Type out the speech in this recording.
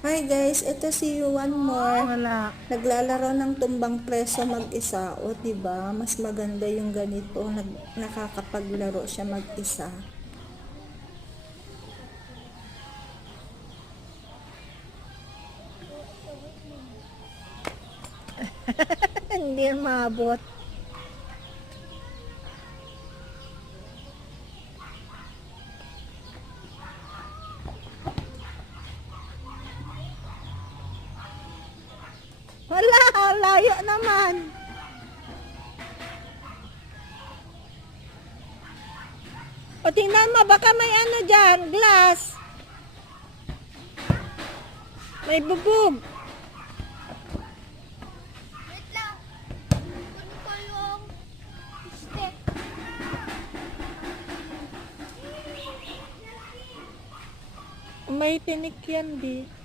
Hi guys, ito si One More. Wala. Naglalaro ng tumbang preso mag-isa. O diba, mas maganda yung ganito. Nakakapaglaro siya mag-isa. Hindi maabot. Wala, layo naman. O tingnan mo, baka may ano dyan, glass. May bubog. Wait lang. Kunin ko yung stick. May tinik yan, di.